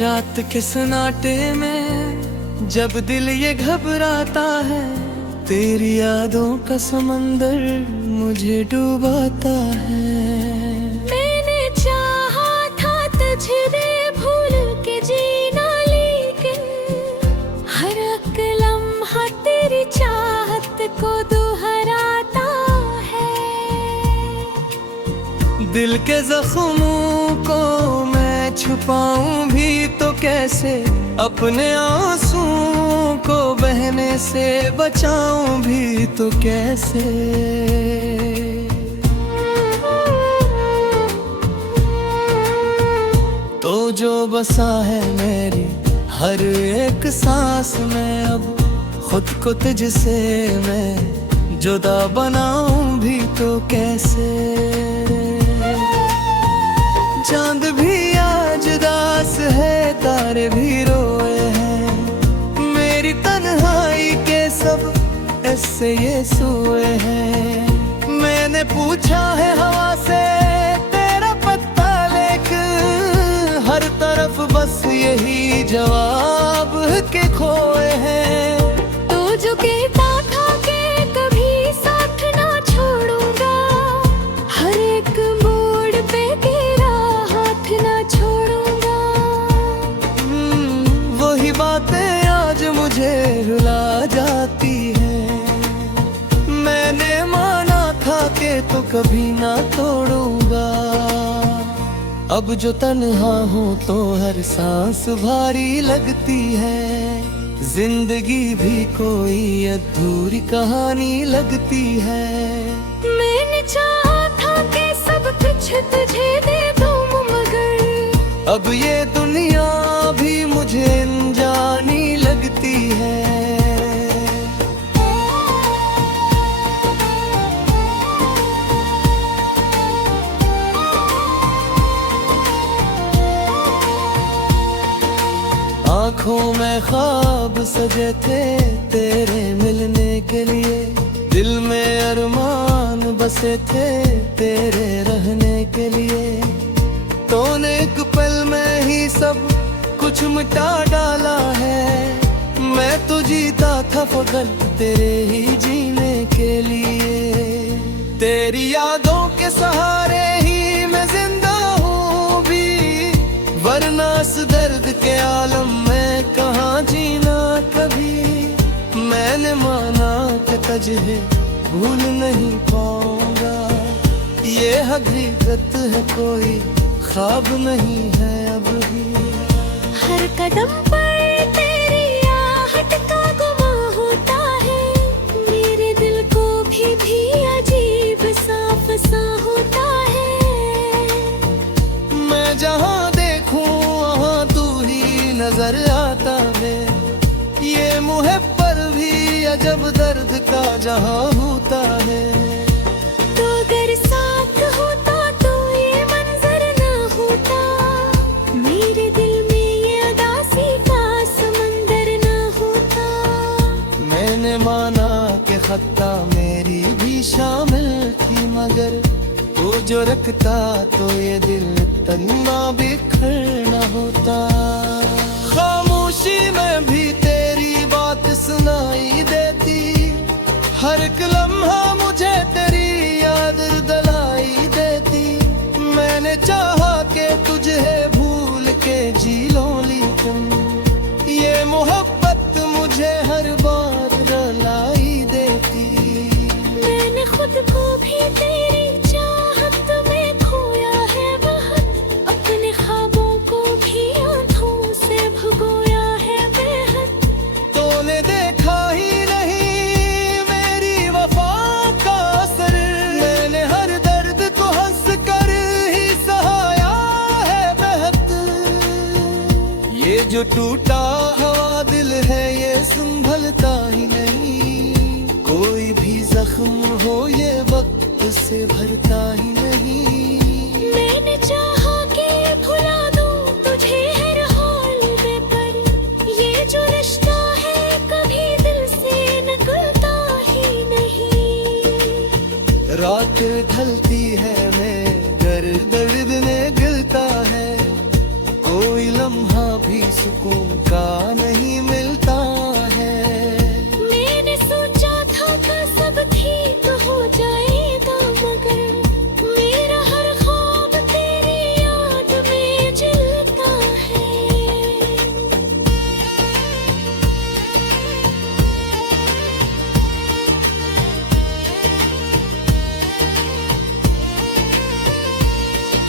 रात के सन्नाटे में जब दिल ये घबराता है, तेरी यादों का समंदर मुझे डुबाता है। मैंने चाहा था तुझे भूल के जीना, लेकिन हर एक लम्हा तेरी चाहत को दोहराता है। दिल के जख्मों को मैं छुपाऊं भी तो कैसे, अपने आंसुओं को बहने से बचाऊं भी तो कैसे। तो जो बसा है मेरी हर एक सांस में, अब खुद को तुझसे मैं जुदा बनाऊं भी तो कैसे। चांद भी आज उदास है, तारे भी रोए हैं, मेरी तन्हाई के सब ऐसे ये सोए हैं। मैंने पूछा है हवा से तेरा पता, लेकिन हर तरफ बस यही जवाब के खोए हैं। तो जो कहता था कि कभी साथ ना छोड़ूंगा, हर एक मोड़ पे तेरा हाथ ना छोड़ूंगा। वही बातें आज मुझे रुला जाती है। मैंने माना था कि तो कभी ना तोड़ूंगा, अब जो तन्हा हूँ तो हर सांस भारी लगती है। जिंदगी भी कोई अधूरी कहानी लगती है। मैंने चाहा था कि सब कुछ तुझे दे दूं, मगर अब ये दुनिया भी मुझे अनजानी लगती है। आँखों में ख्वाब सजे थे तेरे मिलने के लिए, दिल में अरमान बसे थे तेरे रहने के लिए। तूने एक पल में ही सब कुछ मिटा डाला है, मैं तो जीता था फकत तेरे ही जीने के लिए। तेरी यादों के सहारे ही मैं जिंदा हूँ भी, वरना इस दर्द के आलम में कहाँ जीना कभी। मैंने माना कि तुझे भूल नहीं पाऊंगा, ये हकीकत है कोई ख्वाब नहीं है अब भी। हर कदम पर तेरी आहट का गुमां होता है, मेरे दिल को भी अजीब सा फसा होता है। मैं जहाँ देखूं वहाँ तू ही नजर आता है, ये मुहे पर भी अजब दर्द का जहाँ होता है। तो अगर साथ होता तो ये मंजर ना होता, मेरे दिल में ये उदासी का समंदर ना होता। मैंने माना कि खता मेरी भी शामिल थी, मगर वो जो रखता तो ये दिल तन्ना बिखरना होता। खामोशी में भी तेरी बात सुनाई देती, हर एक लम्हा मुझे तेरी याद दिलाई देती। मैंने चाहा कि तुझे भूल के जी लो, लेकिन ये मोहब्बत मुझे हर बार रुलाई देती। मैंने खुद को भी तेरी चाहत में खोया है बहुत, अपने ख्वाबों को भी आंखों से भगोया है बेहद। तूने देखा ही नहीं मेरी वफा का असर, मैंने हर दर्द को हंस कर ही सहाया है बेहतर। ये जो टूटा हुआ दिल है ये संभलता ही नहीं, कोई भी जख्म हो ये वक्त से भरता ही नहीं। मैंने चाहा कि भुला दूं तुझे हर हाल में, पर ये जो रिश्ता है कभी दिल से निकलता ही नहीं। रात ढलती है मगर दर्द ने गिलता है, कोई लम्हा भी सुकून का नहीं मिलता है। मैंने सोचा था कि सब ठीक हो जाएगा, मगर मेरा हर ख्वाब तेरी याद में जलता है।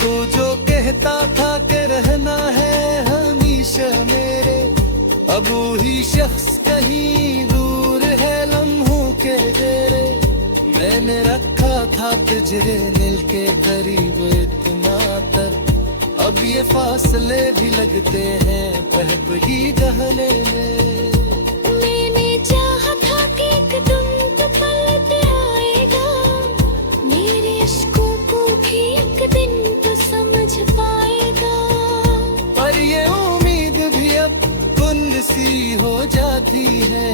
तू जो कहता था कि रहना है हमेशा मेरे, अब वही शख्स कहीं दूर है लम्हों के डेरे। मैंने रखा था तुझे दिल के करीब इतना तक, अब ये फासले भी लगते हैं पहली गहने में। मैंने चाहा था कि एक दिन तो पलट आएगा, मेरे अश्कों को भी एक दिन तो समझ पाएगा। पर ये उम्मीद भी अब बुन सी हो जाती है,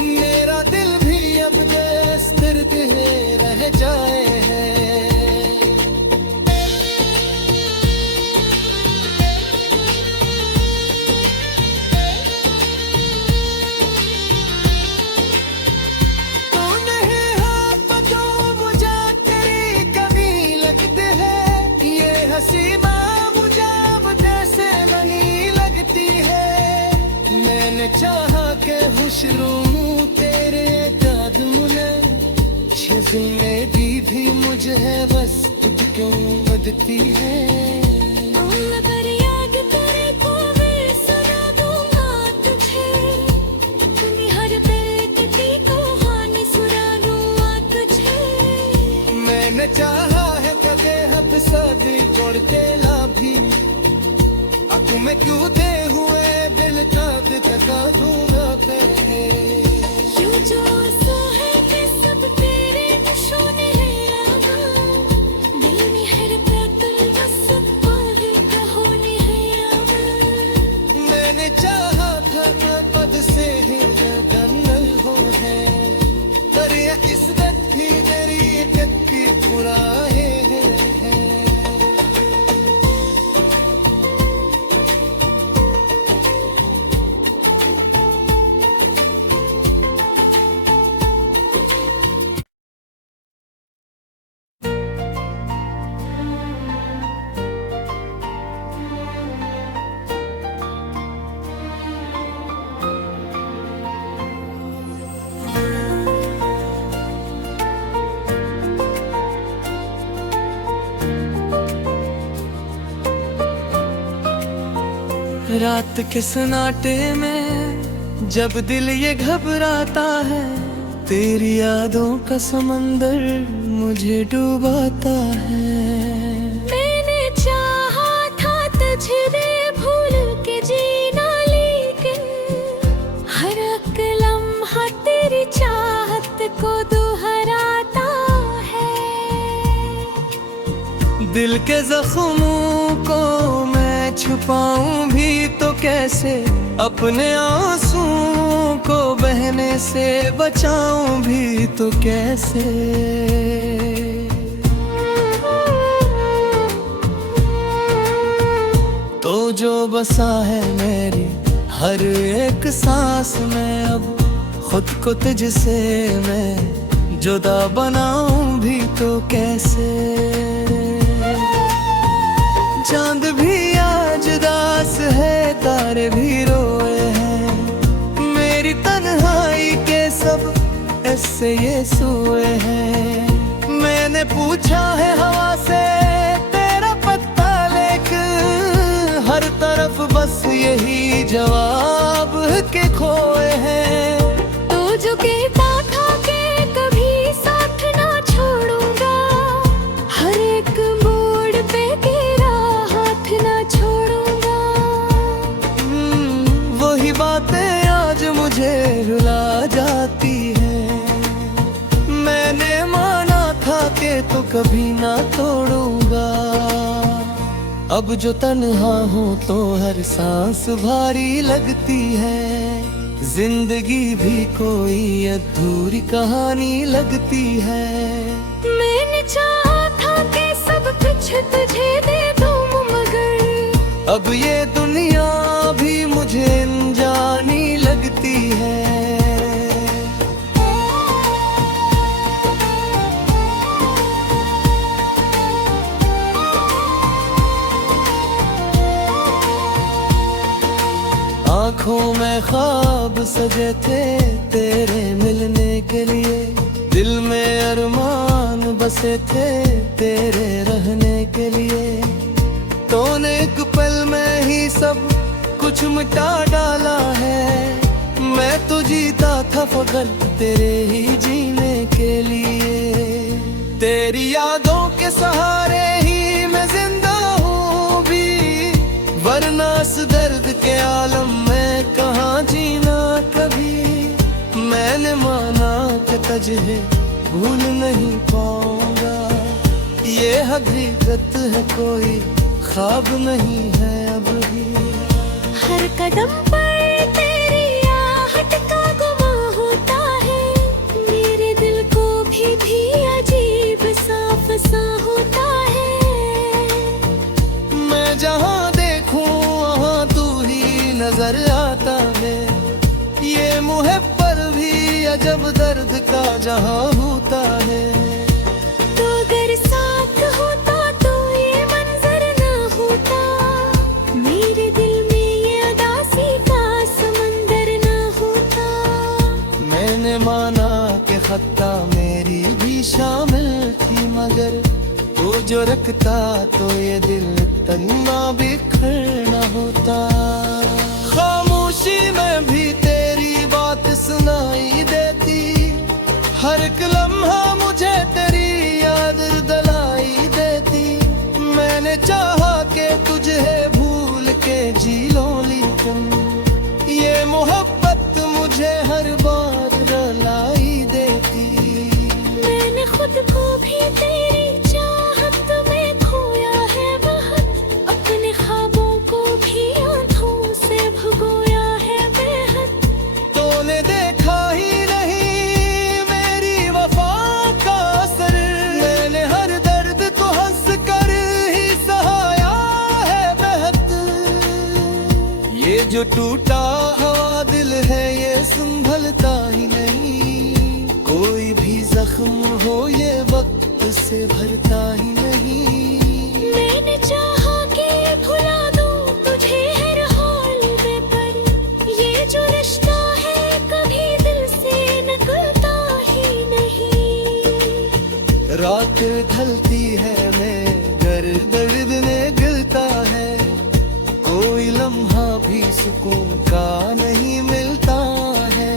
मेरा दिल भी अब दस्तरद रह जाए है। तू नहीं हाँ बतो मुझे तेरी कभी लगती है, ये हंसी मुझे अब जैसे नहीं लगती है। मैंने चाहा के खुश रहूं तेरे कदम में, ये जिंदगी भी मुझे बस तू क्यों बदती है। मगर याद तेरे को मैं सुना दूंगा तुझे, तुम्हें हर दर्द की कहानी सुना दूंगा तुझे। मैंने चाहा है कदे हद सदी करते लाभी, आंखों में क्यों दे हुए दिल का दिखा दूंगा तेरे। यूं जो आंसू है कि सब तेरे निशाने हैं आगा, दिल में हर पैतल बस आगे कहानी है आगा। मैंने चाहा था कि पद से ही गंगल हो है, पर ये इस्मत भी मेरी कच्ची पुराने है। रात के सन्नाटे में जब दिल ये घबराता है, तेरी यादों का समंदर मुझे डुबाता है। मैंने चाहा था तुझे भूल के जीना, लेकिन हर एक लम्हा तेरी चाहत को दोहराता है। दिल के जख्मों को मैं छुपाऊं भी तो कैसे, अपने आंसुओं को बहने से बचाऊं भी तो कैसे। तो जो बसा है मेरी हर एक सांस में, अब खुद को तुझसे मैं जुदा बनाऊं भी तो कैसे। चांद भी आज दास है, तारे भी रोए हैं, मेरी तन्हाई के सब ऐसे ये सोए हैं। मैंने पूछा है हवा से तेरा पता, लेकिन हर तरफ बस यही जवाब के खोए हैं। तू जो कहता था कि कभी साथ ना छोड़ूंगा, हर एक मोड़ पे तेरा हाथ ना छोड़ूंगा। वही बातें आज मुझे रुला जाती है। मैंने माना था कि तो कभी ना तोड़ूंगा, अब जो तन्हा हूँ तो हर सांस भारी लगती है। जिंदगी भी कोई अधूरी कहानी लगती है। मैंने चाहा था कि सब कुछ तुझे दे दूं, मगर अब ये दुनिया भी मुझे आँखों में ख्वाब सजे थे तेरे मिलने के लिए, दिल में अरमान बसे थे तेरे रहने के लिए। तूने एक पल में ही सब कुछ मिटा डाला है, मैं तो जीता था फकत तेरे ही जीने के लिए। तेरी यादों के सहारे ही मैं जिंदा हूँ भी, वरना इस दर्द के आलम में कहाँ जीना कभी। मैंने माना कि तुझे भूल नहीं पाऊंगा, ये हकीकत है कोई ख्वाब नहीं है अब भी। हर कदम पर तेरी आहट का गुमा होता है, मेरे दिल को भी अजीब सा फसा होता है। मैं जहाँ देखूं वहाँ तू ही नजर आता है, ये मुहे पर भी अजब दर्द का जहाँ होता है। तो अगर साथ होता तो ये मंजर ना होता, मेरे दिल में ये उदासी का समंदर ना होता। मैंने माना कि खता मेरी भी शामिल थी, मगर वो जो रखता तो ये दिल तन्ना बिखर ना होता। खामोशी में भी तेरी बात सुनाई देती, हर एक लम्हा मुझे तेरी याद दिलाई देती। मैंने चाहा कि तुझे भूल के जी लो, लेकिन ये मोहब्बत मुझे हर बार रुलाई देती। मैंने खुद को भी तेरी चाहत में खोया है बहुत, अपने ख्वाबों को भी आंखों से भुगोया है बेहद। तूने देखा ही नहीं मेरी वफा का असर, मैंने हर दर्द को हंस कर ही सहाया है बेहद। ये जो टूटा हुआ दिल है ये संभलता ही नहीं, कोई भी जख्म हो ये वक्त से भरता ही नहीं। मैंने चाहा कि भुला दूं तुझे हर हाल में, पर ये जो रिश्ता है कभी दिल से निकलता ही नहीं। रात ढलती है मगर दर्द ने गिरता है, कोई लम्हा भी सुकून का नहीं मिलता है।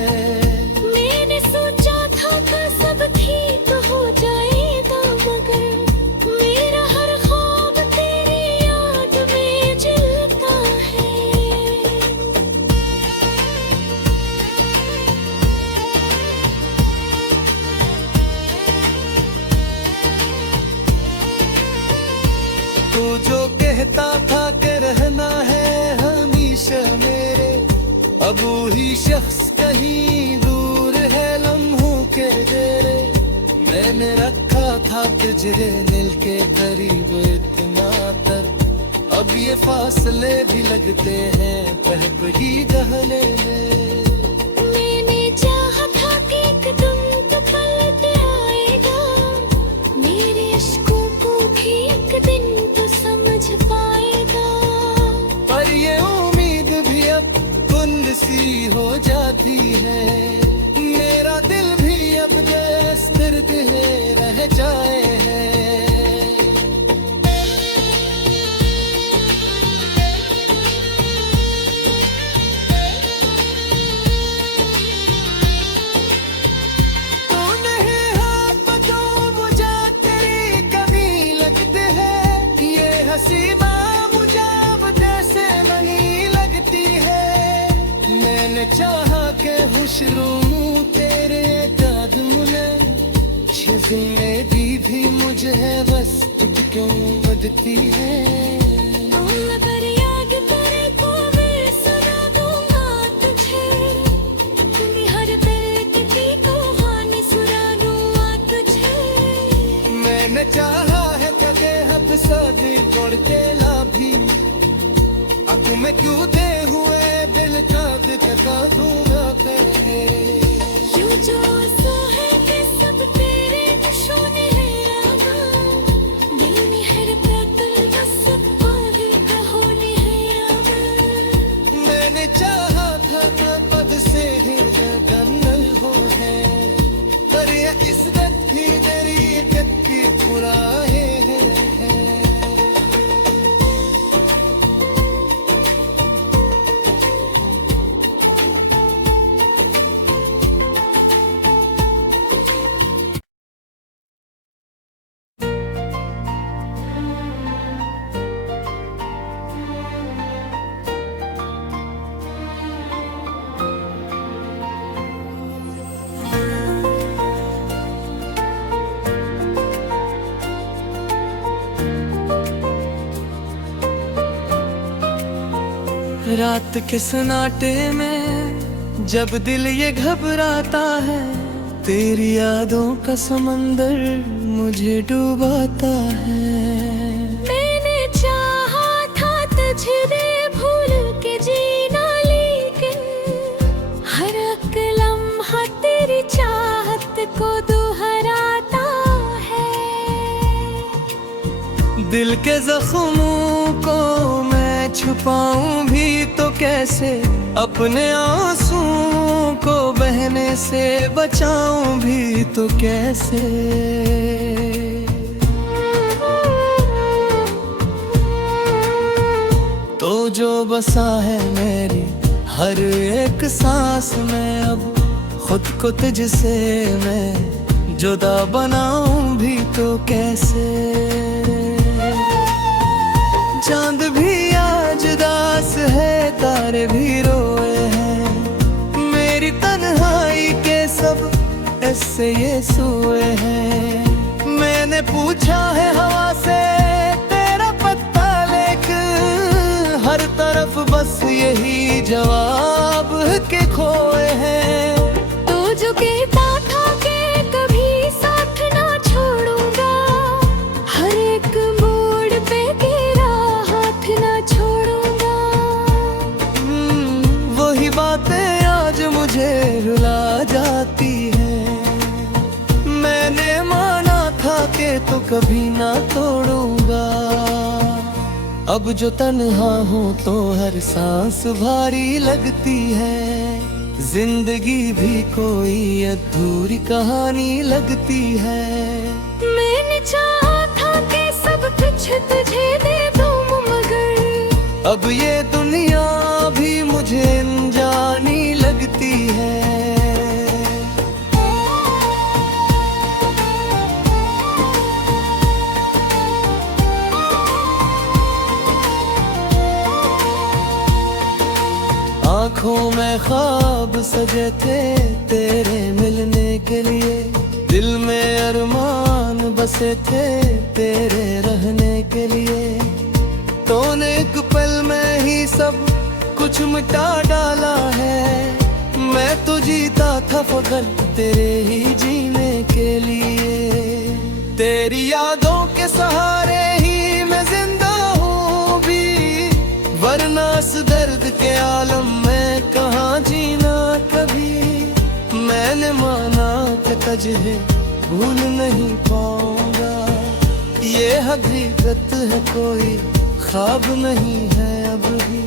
मैंने सोचा था कि सब ठीक हो जाएगा, मगर मेरा हर ख्वाब तेरी याद में जलता है। तू जो कहता था कि रहना है हमेशा मेरे, अब वही शख्स कहीं दूर है लम्हों के डेरे। मैंने रखा था तुझे दिल के करीब इतना तर, अब ये फासले भी लगते हैं पहपड़ी गहने में। मैंने चाहा था कि एक दिन तो पलट आएगा, मेरे अश्कों को भी एक दिन तो समझ पाएगा। पर ये उम्मीद भी अब बुंद सी हो जाती है, मेरा दिल भी अब दर्द है रह जाए है। तू नहीं है तो जो मुझे तेरी कमी लगती है, ये हंसी मुझे अब जैसे नहीं लगती है। मैंने चाहा के खुश रहूं तेरे कदम में, जिंदगी भी मुझे बस तुझको बदती है। अगर याद करे तो मैं सुना दूंगा तुझे, तुम्हें हर दर्द की कहानी सुना दूंगा तुझे। मैंने चाहा है कदे हद सदी तोड़ते ला भी, अब मैं क्यों दे हुए दिल का दिखा दूंगा तेरे। यूं जो आसा है कि सब तेरे निशान है आगा, दिल में हर पैदल बस पाही कहानी है आगा। मैंने चाहा रात के सन्नाटे में जब दिल ये घबराता है, तेरी यादों का समंदर मुझे डुबाता है। मैंने चाहा था तुझे भूल के जीना, लेकिन हर एक लम्हा तेरी चाहत को दोहराता है। दिल के जख्मों को मैं छुपाऊं भी तो कैसे, अपने आंसुओं को बहने से बचाऊं भी तो कैसे। तो जो बसा है मेरी हर एक सांस में, अब खुद को तुझसे मैं जुदा बनाऊं भी तो कैसे। चांद भी आज दास है, तारे भी रोए हैं, मेरी तन्हाई के सब ऐसे ये सोए हैं। मैंने पूछा है हवा से तेरा पता, लेकिन हर तरफ बस यही जवाब के खोए हैं। तो जो कहता था कि कभी साथ ना छोड़ूंगा, हर एक मोड़ पे तेरा हाथ ना छोड़ूंगा। वही बातें आज मुझे रुला जाती है। मैंने माना था कि तो कभी ना तोड़ूंगा, अब जो तन्हा हूँ तो हर सांस भारी लगती है। जिंदगी भी कोई अधूरी कहानी लगती है। मैंने चाहा था कि सब कुछ तुझे दे दूं, मगर अब ये दुनिया भी मुझे अनजानी लगती है। आँखों में ख्वाब सजे थे तेरे मिलने के लिए, दिल में अरमान बसे थे तेरे रहने के लिए। तूने एक पल में ही सब कुछ मिटा डाला है, मैं तो जीता था फकत तेरे ही जीने के लिए। तेरी यादों के सहारे ही मैं जिंदा हूँ भी, वरना इस दर्द के आलम में कहाँ जीना कभी। मैंने माना कि तुझे भूल नहीं पाऊंगा, ये हकीकत है कोई ख्वाब नहीं है अब भी।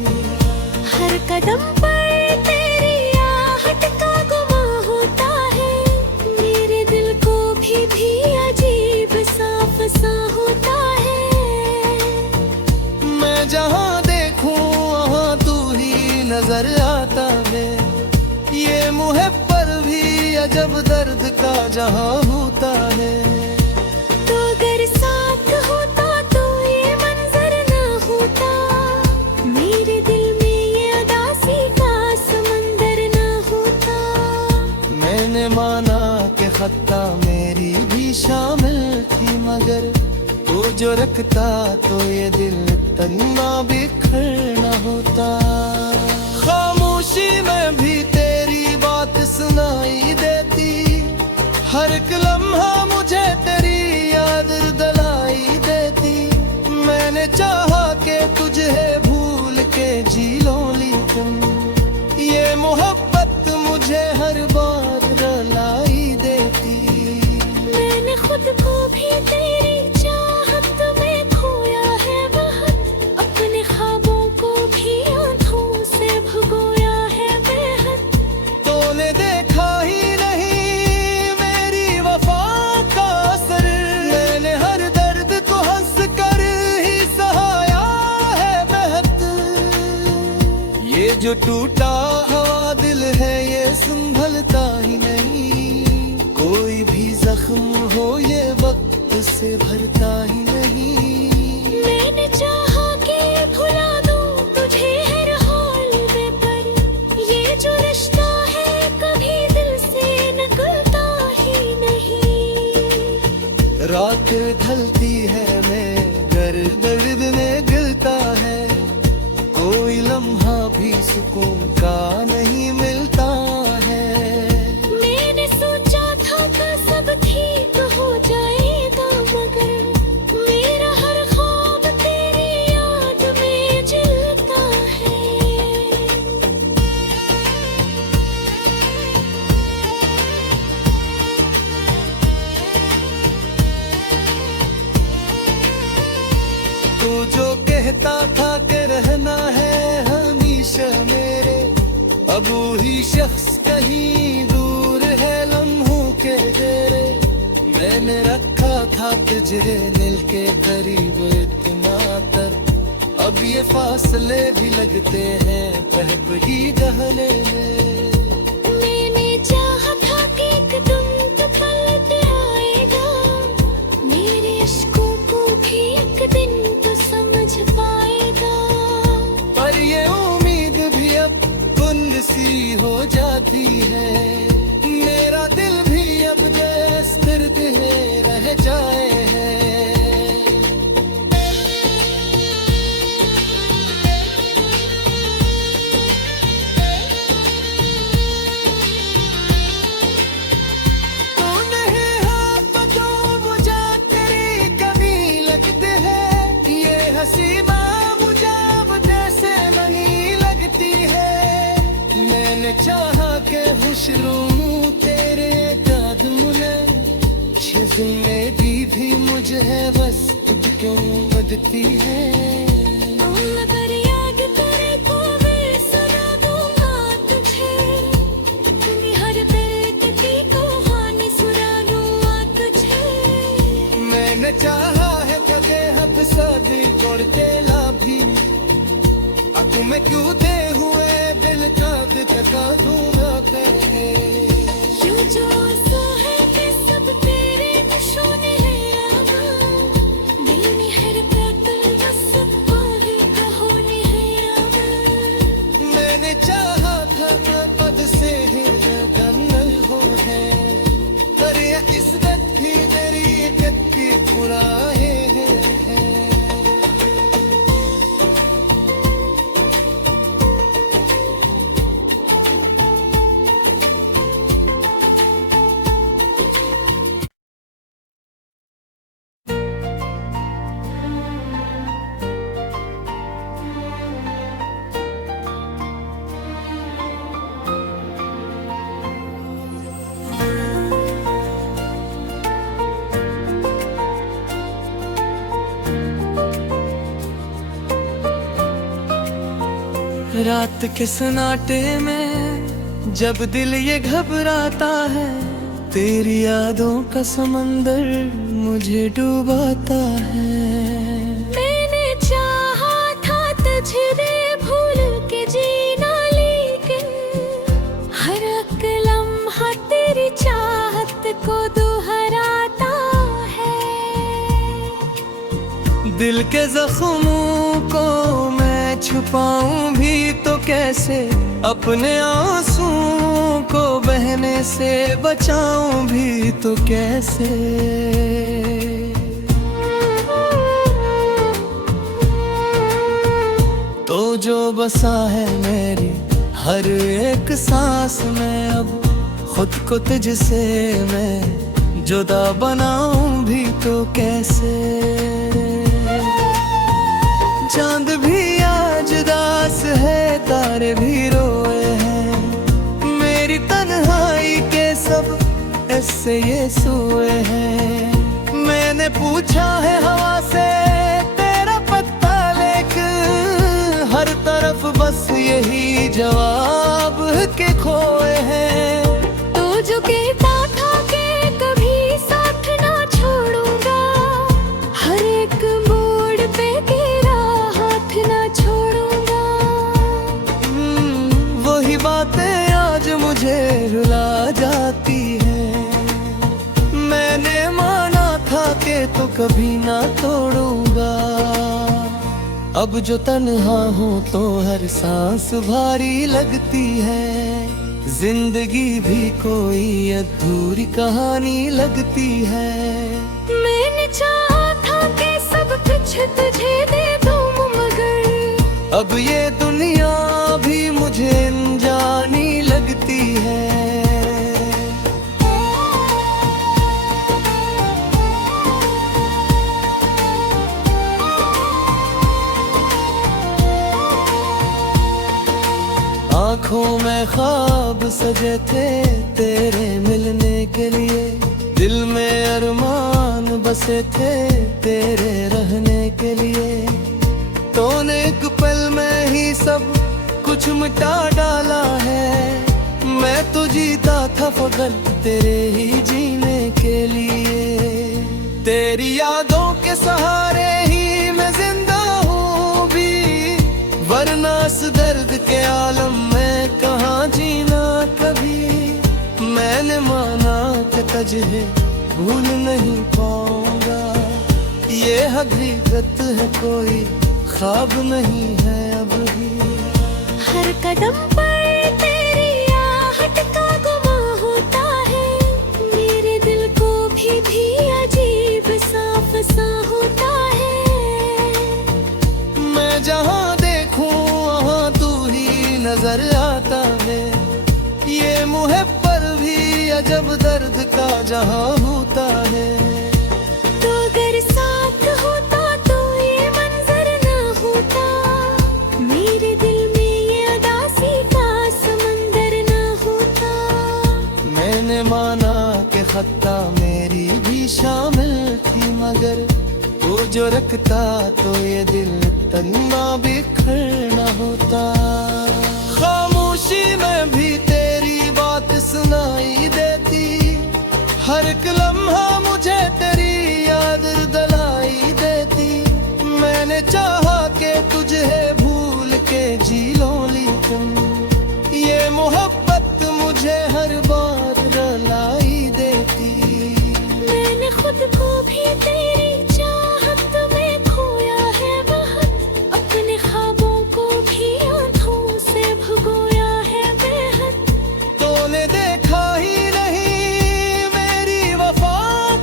हर कदम पर तेरी आहट का गुमां होता है, मेरे दिल को भी अजीब साफ सा होता है। मैं जहाँ देखूं वहाँ तू ही नजर आता है, ये मुहे पर भी अजब दर्द का जहाँ होता है। तो अगर साथ होता तो ये मंजर ना होता, मेरे दिल में ये उदासी का समंदर ना होता। मैंने माना कि खता मेरी भी शामिल थी, मगर तू जो रखता तो ये दिल तन्ना बिखरना होता। खामोशी में भी तेरी बात सुनाई देती, हर एक लम्हा मुझे तेरी याद दिलाई देती। मैंने चाहा कि तुझे भूल के जी लो, लेकिन ये मोहब्बत मुझे हर बार रुलाई देती। मैंने खुद को भी तेरी चाहत में खोया है बहुत, अपने ख्वाबों को भी आंखों से भुगोया है बेहद। तूने देखा ही नहीं मेरी वफा का असर, मैंने हर दर्द को हंस कर ही सहाया है बेहद। ये जो टूटा हुआ दिल है ये संभलता ही नहीं, कोई भी जख्म हो ये वक्त से भरता ही नहीं। मैंने चाहा कि भुला दूं तुझे हर हाल में, पर ये जो रिश्ता है कभी दिल से निकलता ही नहीं। रात ढलती है मगर दर्द ने गिलता है, कोई लम्हा भी सुकून का नहीं मिलता है। मैंने सोचा था कि सब ठीक हो जाएगा, मगर मेरा हर ख्वाब तेरी याद में जलता है। तू जो कहता था कि रहना है हमेशा मेरे, अब वही शख्स कहीं दूर है लम्हों के डेरे। मैंने रखा था तुझे दिल के करीब इतना तर, अब ये फासले भी लगते हैं पहप ही गहने में। मैंने चाहा था कि एक दिन तो पलट आएगा, मेरे अश्कों को भी एक दिन तो समझ पाएगा। पर ये उम्मीद भी अब बुंद सी हो जाती है, मेरा दिल भी अब दस्तर्द है रह जाए है। तू नहीं हाँ पता मुझे तेरी कमी लगती है, ये हंसी मुझे अब जैसे नहीं लगती है। मैंने चाहा के खुश रहूं तेरे कदमों जिंदगी भी मुझे बस तुझ क्यों बदती है। अगर याद करे तो मैं सुना दूंगा तुझे, तुम्हें हर दर्द की कहानी सुना दूंगा तुझे। मैंने चाहा है कगे हब सदी करते लाभी, अब मैं क्यों दे हुए दिल का दिखा दूंगा कहे। यूं जो आंसू है कि सब तेरे निशाने हैं आवा, दिल में हर कातिल बस आगे कहानी है आवा। मैंने चाहा था कि पद से ही गंगल हो है, पर ये किस्मत भी तेरी कत्ती पुराए है। रात के सन्नाटे में जब दिल ये घबराता है, तेरी यादों का समंदर मुझे डुबाता है। मैंने चाहा था तुझे भूल के जीना, लेकिन हर एक लम्हा तेरी चाहत को दोहराता है। दिल के जख्मों को मैं छुपाऊं भी तो कैसे, अपने आंसुओं को बहने से बचाऊं भी तो कैसे। तो जो बसा है मेरी हर एक सांस में, अब खुद को तुझसे मैं जुदा बनाऊं भी तो कैसे। चांद भी आज उदास है, तारे भी रोए हैं, मेरी तन्हाई के सब ऐसे ये सोए हैं। मैंने पूछा है हवा से तेरा पता, लेकिन हर तरफ बस यही जवाब के खोए हैं। तो जो कहता था कि कभी साथ ना छोड़ूंगा, हर एक मोड़ पे तेरा हाथ ना छोड़ूंगा। वही बातें आज मुझे रुला जाती है, मैंने माना था कि तो कभी ना तोड़ूंगा। अब जो तन्हा हूँ तो हर सांस भारी लगती है, जिंदगी भी कोई अधूरी कहानी लगती है। मैंने चाहा था कि सब कुछ तुझे दे दूं, मगर अब ये दुनिया भी आँखों में ख्वाब सजे थे तेरे मिलने के लिए, दिल में अरमान बसे थे तेरे रहने के लिए। तूने एक पल में ही सब कुछ मिटा डाला है, मैं तो जीता था फकत तेरे ही जीने के लिए। तेरी यादों के सहारे ही मैं जिंदा हूँ भी, वरना इस दर्द के आलम में कहाँ जीना कभी। मैंने माना कि तुझे भूल नहीं पाऊंगा, ये हकीकत है कोई ख्वाब नहीं है अब भी। हर कदम पर तेरी आहट का गुमा होता है, मेरे दिल को भी अजीब सा फसा होता है। मैं जहाँ देखूं वहाँ तू ही नजर आता है, ये मुहे पर भी अजब दर्द का जहाँ होता है। तो अगर साथ होता तो ये मंजर ना होता, मेरे दिल में ये उदासी का समंदर ना होता। मैंने माना कि खता मेरी भी शामिल थी, मगर वो जो रखता तो ये दिल तन्ना बिखर ना होता। खामोशी में भी तेरी बात सुनाई देती, हर एक लम्हा मुझे तेरी याद दिलाई देती। मैंने चाहा कि तुझे भूल के जी लो, लेकिन ये मोहब्बत मुझे हर बार रुलाई देती। मैंने खुद को भी तेरी चाहत में खोया है बहुत, अपने ख्वाबों को भी आंखों से भुगोया है बेहद। तूने देखा ही नहीं मेरी वफा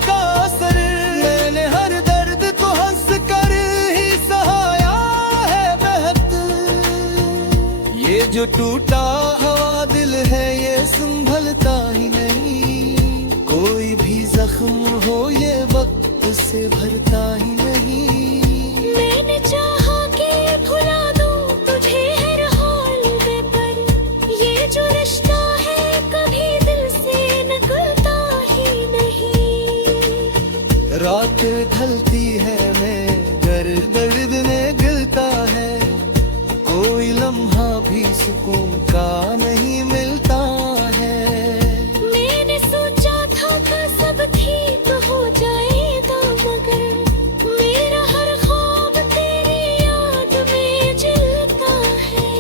का असर, मैंने हर दर्द को हंस कर ही सहाया है बेहद। ये जो टूटा हुआ दिल है ये संभलता ही नहीं, कोई भी जख्म हो ये वक्त से भरता ही नहीं। मैंने चाहा कि भुला दूं तुझे हर हाल में, पर ये जो रिश्ता है कभी दिल से निकलता ही नहीं। रात ढलती है मगर दर्द ने गिरता है, कोई लम्हा भी सुकून का नहीं मिलता है। मैंने सोचा था कि सब ठीक हो जाएगा, मगर मेरा हर ख्वाब तेरी याद में जलता है।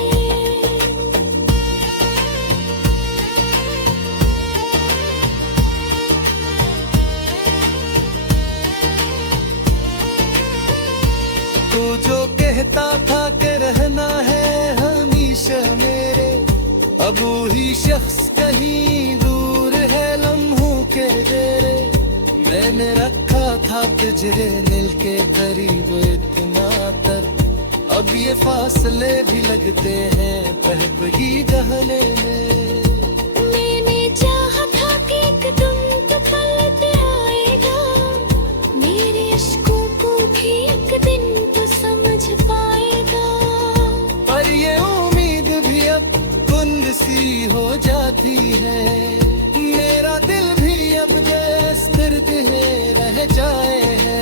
तू जो कहता था कि रहना है हमेशा मेरे, अब वही शख्स कहीं दूर है लम्हों के डेरे। मैंने रखा था तुझे दिल के करीब इतना तक, अब ये फासले भी लगते हैं पहप ही डहने में। मैंने चाहा था कि एक दिन तो पलट आएगा, मेरे अश्कों को भी एक दिन तो समझ पाएगा। पर ये उम्मीद भी अब बुंद सी हो जाती है, मेरा दिल भी अब जैसे दर्द है रह जाए है।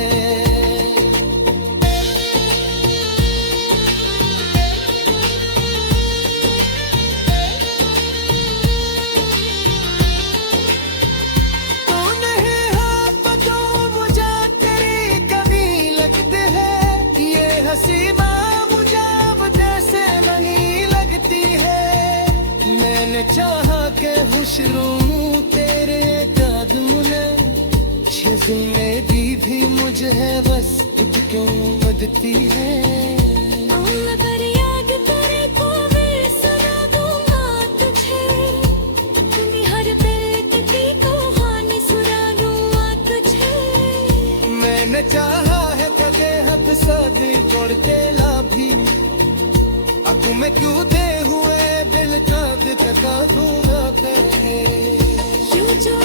तू नहीं हो तो मुझे तेरी कमी लगती है, ये हंसी मुझे अब जैसे नहीं लगती है। मैंने चाहा के खुश रहूं तेरे कदम में, ये जिंदगी भी मुझे बस क्यों बदती है। अगर याद करे तो मैं सुना दूंगा तुझे, अपनी हर दर्द की कहानी सुना दूंगा तुझे। मैंने चाहा है कदे हद सादी तोड़ते लाभी, अब मैं क्यों दे हुए दिल का दिखा दूंगा तुझे। यूं जो